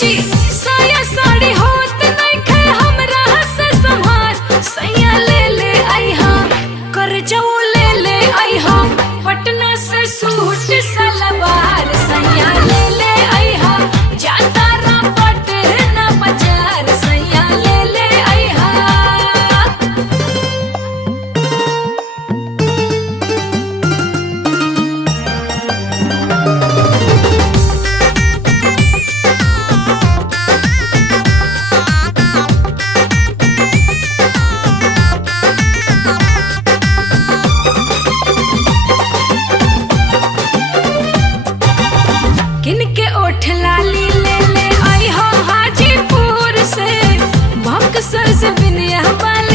जी साया साड़ी होत नहीं खे हमरा से संभार सैया ले आई हम कर जाऊ ले आई हम पटना से सूट सलवार सैया ले आई हम जाता रा पटना बाजार सैया ले आई हम। किनके ओठ लाली ले आई हो हाजीपुर से बक्सर से बिनिया वाला